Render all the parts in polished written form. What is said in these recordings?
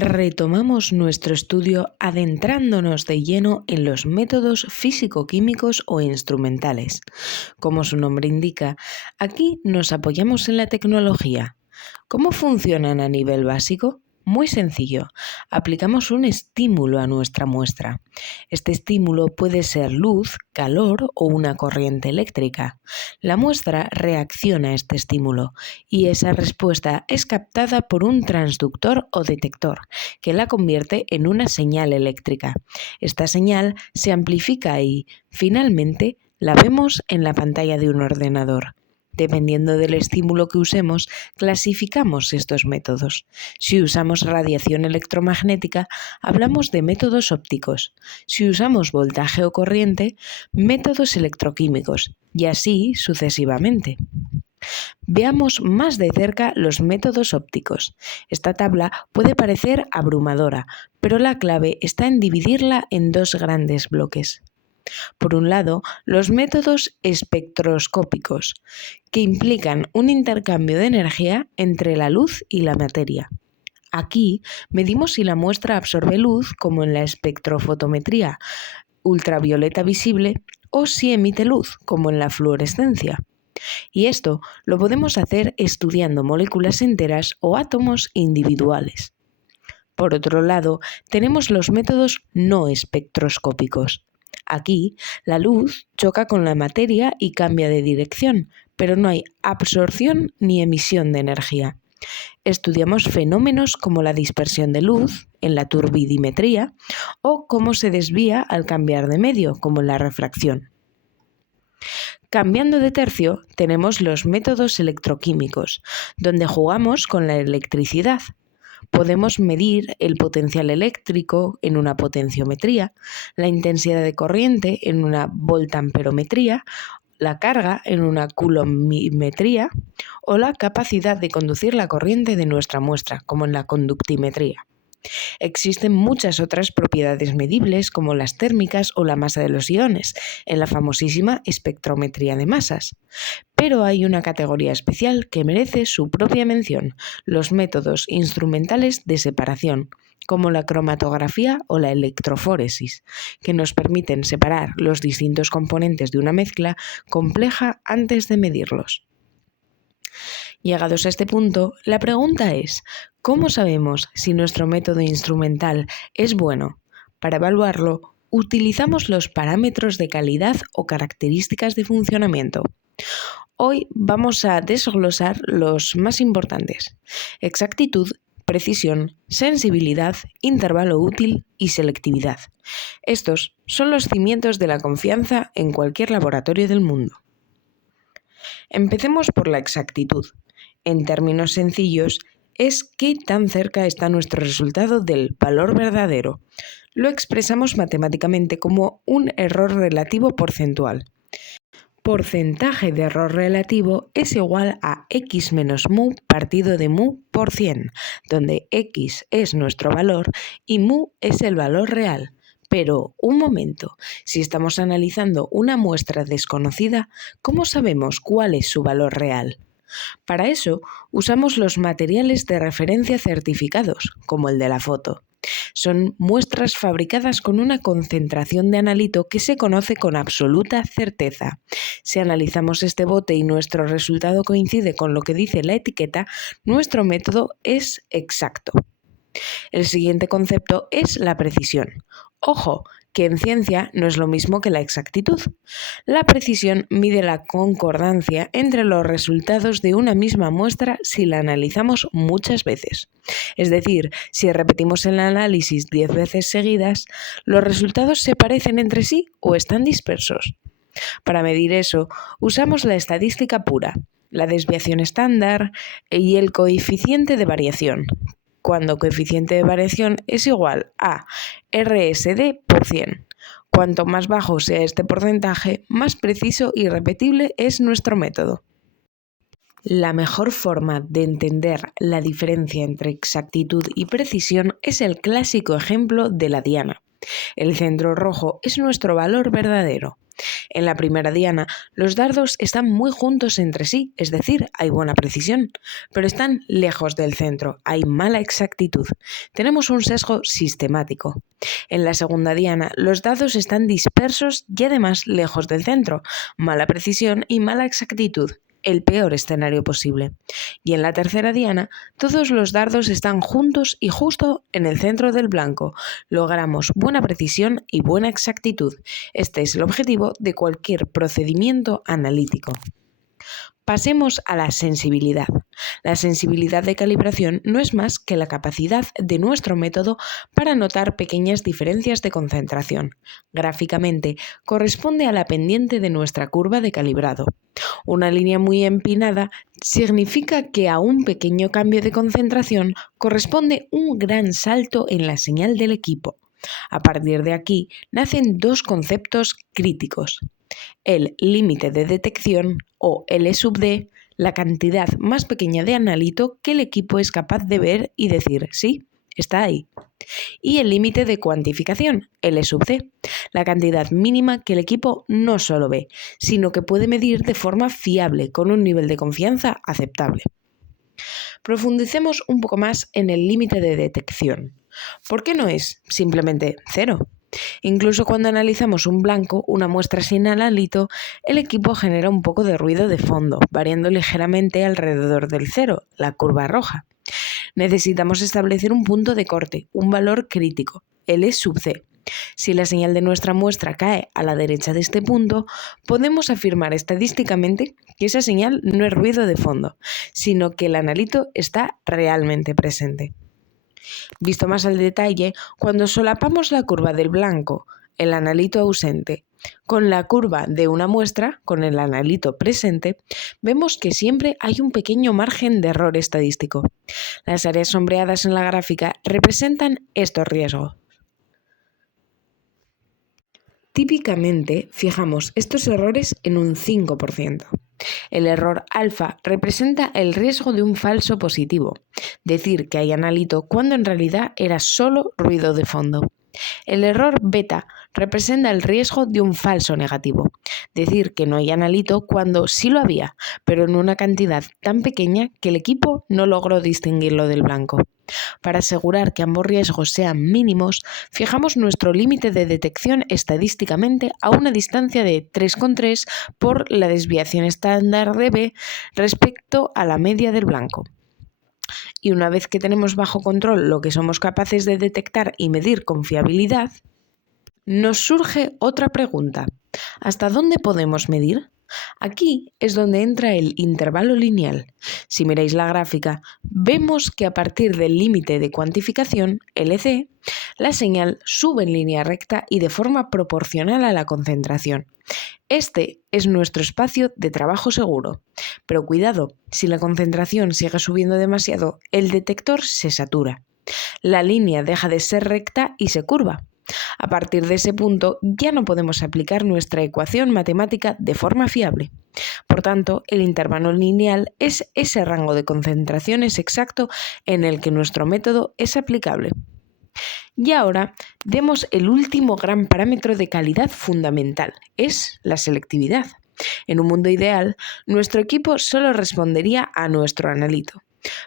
Retomamos nuestro estudio adentrándonos de lleno en los métodos físico-químicos o instrumentales. Como su nombre indica, aquí nos apoyamos en la tecnología. ¿Cómo funcionan a nivel básico? Muy sencillo, aplicamos un estímulo a nuestra muestra. Este estímulo puede ser luz, calor o una corriente eléctrica. La muestra reacciona a este estímulo y esa respuesta es captada por un transductor o detector que la convierte en una señal eléctrica. Esta señal se amplifica y, finalmente, la vemos en la pantalla de un ordenador. Dependiendo del estímulo que usemos, clasificamos estos métodos. Si usamos radiación electromagnética, hablamos de métodos ópticos. Si usamos voltaje o corriente, métodos electroquímicos, y así sucesivamente. Veamos más de cerca los métodos ópticos. Esta tabla puede parecer abrumadora, pero la clave está en dividirla en dos grandes bloques. Por un lado, los métodos espectroscópicos, que implican un intercambio de energía entre la luz y la materia. Aquí medimos si la muestra absorbe luz, como en la espectrofotometría ultravioleta visible, o si emite luz, como en la fluorescencia. Y esto lo podemos hacer estudiando moléculas enteras o átomos individuales. Por otro lado, tenemos los métodos no espectroscópicos. Aquí, la luz choca con la materia y cambia de dirección, pero no hay absorción ni emisión de energía. Estudiamos fenómenos como la dispersión de luz, en la turbidimetría, o cómo se desvía al cambiar de medio, como en la refracción. Cambiando de tercio, tenemos los métodos electroquímicos, donde jugamos con la electricidad. Podemos medir el potencial eléctrico en una potenciometría, la intensidad de corriente en una voltamperometría, la carga en una coulombimetría o la capacidad de conducir la corriente de nuestra muestra, como en la conductimetría. Existen muchas otras propiedades medibles como las térmicas o la masa de los iones, en la famosísima espectrometría de masas. Pero hay una categoría especial que merece su propia mención, los métodos instrumentales de separación, como la cromatografía o la electroforesis, que nos permiten separar los distintos componentes de una mezcla compleja antes de medirlos. Llegados a este punto, la pregunta es, ¿cómo sabemos si nuestro método instrumental es bueno? Para evaluarlo, utilizamos los parámetros de calidad o características de funcionamiento. Hoy vamos a desglosar los más importantes: exactitud, precisión, sensibilidad, intervalo útil y selectividad. Estos son los cimientos de la confianza en cualquier laboratorio del mundo. Empecemos por la exactitud. En términos sencillos, es qué tan cerca está nuestro resultado del valor verdadero. Lo expresamos matemáticamente como un error relativo porcentual. Porcentaje de error relativo es igual a x menos mu partido de mu por 100, donde x es nuestro valor y mu es el valor real. Pero, un momento, si estamos analizando una muestra desconocida, ¿cómo sabemos cuál es su valor real? Para eso, usamos los materiales de referencia certificados, como el de la foto. Son muestras fabricadas con una concentración de analito que se conoce con absoluta certeza. Si analizamos este bote y nuestro resultado coincide con lo que dice la etiqueta, nuestro método es exacto. El siguiente concepto es la precisión. Ojo, que en ciencia no es lo mismo que la exactitud. La precisión mide la concordancia entre los resultados de una misma muestra si la analizamos muchas veces. Es decir, si repetimos el análisis 10 veces seguidas, los resultados se parecen entre sí o están dispersos. Para medir eso, usamos la estadística pura, la desviación estándar y el coeficiente de variación, cuando coeficiente de variación es igual a RSD por 100. Cuanto más bajo sea este porcentaje, más preciso y repetible es nuestro método. La mejor forma de entender la diferencia entre exactitud y precisión es el clásico ejemplo de la diana. El centro rojo es nuestro valor verdadero. En la primera diana, los dardos están muy juntos entre sí, es decir, hay buena precisión, pero están lejos del centro, hay mala exactitud. Tenemos un sesgo sistemático. En la segunda diana, los dados están dispersos y además lejos del centro, mala precisión y mala exactitud. El peor escenario posible. Y en la tercera diana, todos los dardos están juntos y justo en el centro del blanco. Logramos buena precisión y buena exactitud. Este es el objetivo de cualquier procedimiento analítico. Pasemos a la sensibilidad. La sensibilidad de calibración no es más que la capacidad de nuestro método para notar pequeñas diferencias de concentración. Gráficamente, corresponde a la pendiente de nuestra curva de calibrado. Una línea muy empinada significa que a un pequeño cambio de concentración corresponde un gran salto en la señal del equipo. A partir de aquí nacen dos conceptos críticos. El límite de detección o L sub D, la cantidad más pequeña de analito que el equipo es capaz de ver y decir, sí, está ahí. Y el límite de cuantificación, L sub D, la cantidad mínima que el equipo no solo ve, sino que puede medir de forma fiable, con un nivel de confianza aceptable. Profundicemos un poco más en el límite de detección. ¿Por qué no es simplemente 0? Incluso cuando analizamos un blanco, una muestra sin analito, el equipo genera un poco de ruido de fondo, variando ligeramente alrededor del 0, la curva roja. Necesitamos establecer un punto de corte, un valor crítico, L sub C. Si la señal de nuestra muestra cae a la derecha de este punto, podemos afirmar estadísticamente que esa señal no es ruido de fondo, sino que el analito está realmente presente. Visto más al detalle, cuando solapamos la curva del blanco, el analito ausente, con la curva de una muestra, con el analito presente, vemos que siempre hay un pequeño margen de error estadístico. Las áreas sombreadas en la gráfica representan estos riesgos. Típicamente fijamos estos errores en un 5%. El error alfa representa el riesgo de un falso positivo, decir que hay analito cuando en realidad era solo ruido de fondo. El error beta representa el riesgo de un falso negativo, decir que no hay analito cuando sí lo había, pero en una cantidad tan pequeña que el equipo no logró distinguirlo del blanco. Para asegurar que ambos riesgos sean mínimos, fijamos nuestro límite de detección estadísticamente a una distancia de 3,3 por la desviación estándar de B respecto a la media del blanco. Y una vez que tenemos bajo control lo que somos capaces de detectar y medir con fiabilidad, nos surge otra pregunta. ¿Hasta dónde podemos medir? Aquí es donde entra el intervalo lineal. Si miráis la gráfica, vemos que a partir del límite de cuantificación, LC, la señal sube en línea recta y de forma proporcional a la concentración. Este es nuestro espacio de trabajo seguro. Pero cuidado, si la concentración sigue subiendo demasiado, el detector se satura. La línea deja de ser recta y se curva. A partir de ese punto ya no podemos aplicar nuestra ecuación matemática de forma fiable. Por tanto, el intervalo lineal es ese rango de concentraciones exacto en el que nuestro método es aplicable. Y ahora vemos el último gran parámetro de calidad fundamental, es la selectividad. En un mundo ideal, nuestro equipo solo respondería a nuestro analito.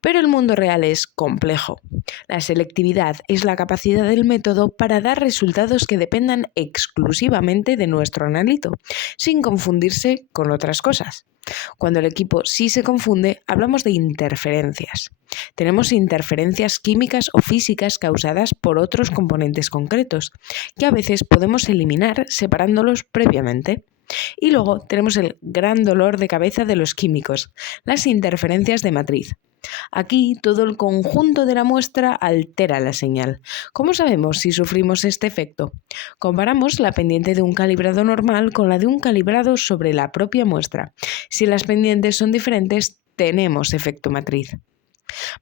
Pero el mundo real es complejo. La selectividad es la capacidad del método para dar resultados que dependan exclusivamente de nuestro analito, sin confundirse con otras cosas. Cuando el equipo sí se confunde, hablamos de interferencias. Tenemos interferencias químicas o físicas causadas por otros componentes concretos, que a veces podemos eliminar separándolos previamente. Y luego tenemos el gran dolor de cabeza de los químicos, las interferencias de matriz. Aquí todo el conjunto de la muestra altera la señal. ¿Cómo sabemos si sufrimos este efecto? Comparamos la pendiente de un calibrado normal con la de un calibrado sobre la propia muestra. Si las pendientes son diferentes, tenemos efecto matriz.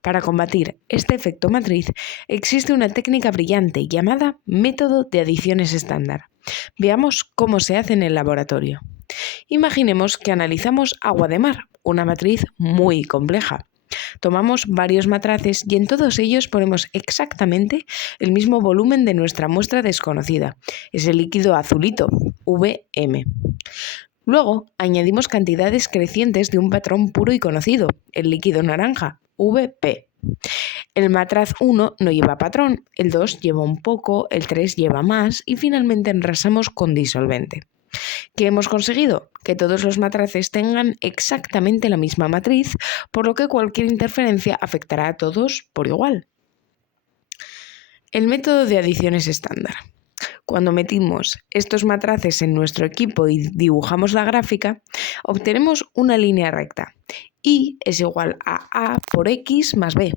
Para combatir este efecto matriz, existe una técnica brillante llamada método de adiciones estándar. Veamos cómo se hace en el laboratorio. Imaginemos que analizamos agua de mar, una matriz muy compleja. Tomamos varios matraces y en todos ellos ponemos exactamente el mismo volumen de nuestra muestra desconocida, ese líquido azulito, Vm. Luego añadimos cantidades crecientes de un patrón puro y conocido, el líquido naranja, Vp. El matraz 1 no lleva patrón, el 2 lleva un poco, el 3 lleva más y finalmente enrasamos con disolvente. ¿Qué hemos conseguido? Que todos los matraces tengan exactamente la misma matriz, por lo que cualquier interferencia afectará a todos por igual. El método de adiciones estándar. Cuando metimos estos matraces en nuestro equipo y dibujamos la gráfica, obtenemos una línea recta. Y es igual a A por X más B.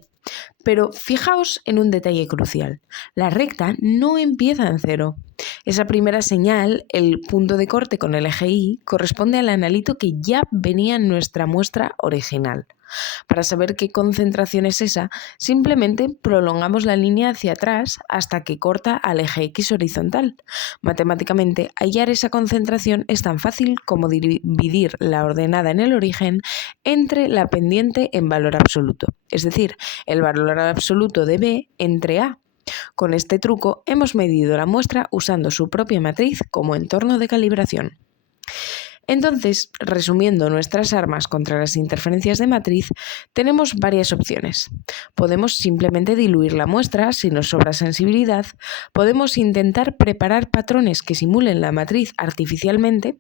Pero fijaos en un detalle crucial. La recta no empieza en cero. Esa primera señal, el punto de corte con el eje Y, corresponde al analito que ya venía en nuestra muestra original. Para saber qué concentración es esa, simplemente prolongamos la línea hacia atrás hasta que corta al eje X horizontal. Matemáticamente, hallar esa concentración es tan fácil como dividir la ordenada en el origen entre la pendiente en valor absoluto, es decir, el valor absoluto de B entre A. Con este truco hemos medido la muestra usando su propia matriz como entorno de calibración. Entonces, resumiendo nuestras armas contra las interferencias de matriz, tenemos varias opciones. Podemos simplemente diluir la muestra si nos sobra sensibilidad, podemos intentar preparar patrones que simulen la matriz artificialmente,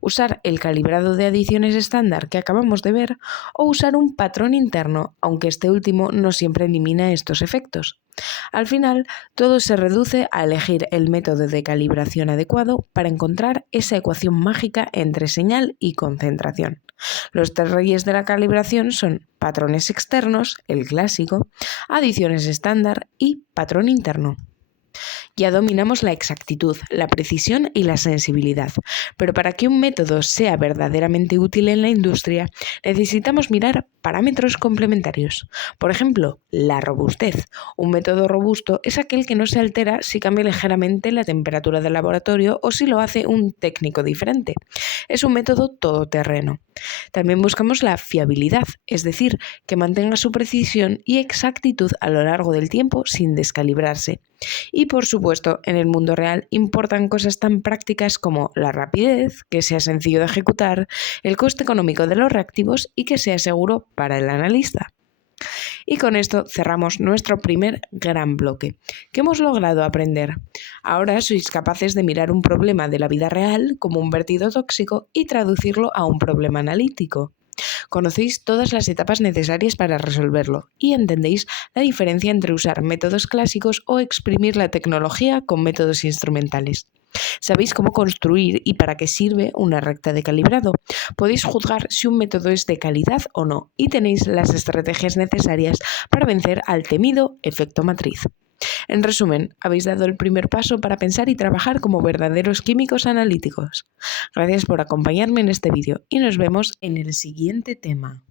usar el calibrado de adiciones estándar que acabamos de ver o usar un patrón interno, aunque este último no siempre elimina estos efectos. Al final, todo se reduce a elegir el método de calibración adecuado para encontrar esa ecuación mágica entre señal y concentración. Los tres reyes de la calibración son patrones externos, el clásico, adiciones estándar y patrón interno. Ya dominamos la exactitud, la precisión y la sensibilidad, pero para que un método sea verdaderamente útil en la industria, necesitamos mirar parámetros complementarios. Por ejemplo, la robustez. Un método robusto es aquel que no se altera si cambia ligeramente la temperatura del laboratorio o si lo hace un técnico diferente. Es un método todoterreno. También buscamos la fiabilidad, es decir, que mantenga su precisión y exactitud a lo largo del tiempo sin descalibrarse. Y por supuesto, en el mundo real importan cosas tan prácticas como la rapidez, que sea sencillo de ejecutar, el coste económico de los reactivos y que sea seguro para el analista. Y con esto cerramos nuestro primer gran bloque. ¿Qué hemos logrado aprender? Ahora sois capaces de mirar un problema de la vida real como un vertido tóxico y traducirlo a un problema analítico. Conocéis todas las etapas necesarias para resolverlo y entendéis la diferencia entre usar métodos clásicos o exprimir la tecnología con métodos instrumentales. Sabéis cómo construir y para qué sirve una recta de calibrado. Podéis juzgar si un método es de calidad o no y tenéis las estrategias necesarias para vencer al temido efecto matriz. En resumen, habéis dado el primer paso para pensar y trabajar como verdaderos químicos analíticos. Gracias por acompañarme en este vídeo y nos vemos en el siguiente tema.